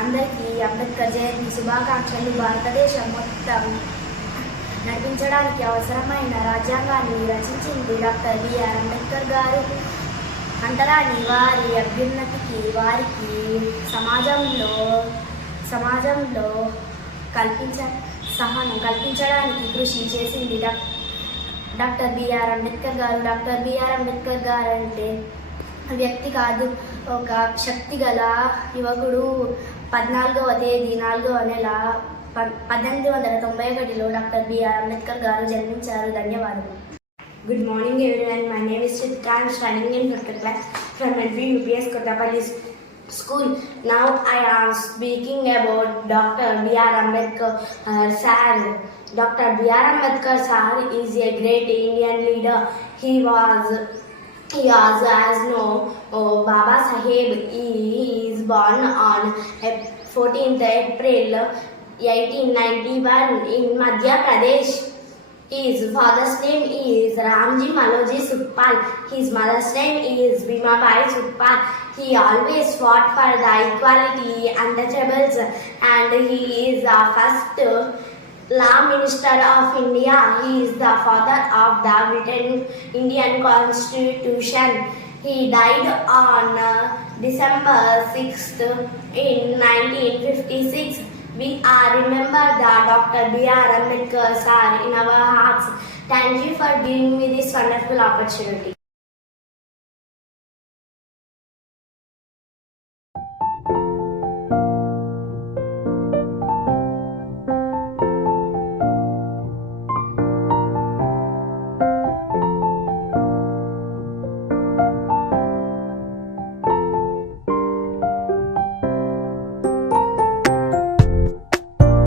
అందరికీ అంబేద్కర్ జయంతి శుభాకాంక్షలు. భారతదేశం మొత్తం నడిపించడానికి అవసరమైన రాజ్యాంగాన్ని రచించింది డాక్టర్ బిఆర్ అంబేద్కర్ గారు. అంటరాని వారి అభ్యున్నతికి, వారికి సమాజంలో సహనం కల్పించడానికి కృషి చేసింది డాక్టర్ బిఆర్ అంబేద్కర్ గారు. డాక్టర్ బిఆర్ అంబేద్కర్ గారు అంటే వ్యక్తి కాదు, ఒక శక్తి గల యువకుడు. 14వ తేదీ 4వ నెల 1891లో డాక్టర్ బిఆర్ అంబేద్కర్ గారు జన్మించారు. ధన్యవాదాలు. Good morning everyone. My name is Chitra. I am studying in 5th class from NV UPS Kottapalli School. Now I am speaking about Dr. B.R. Ambedkar sir. Dr. B.R. Ambedkar sir is a great Indian leader. He was as known Baba Saheb. He is born on 14th April 1891 in Madhya Pradesh. His father's name is Ramji Maloji Sukpal. His mother's name is Bhimabai Sukpal. He always fought for the equality and untouchables, and he is the first Law Minister of India. He is the father of the written Indian Constitution. He died on December 6th in 1956. We are remember the Dr. B.R. Ambedkar sir in our hearts. Thank you for giving me this wonderful opportunity.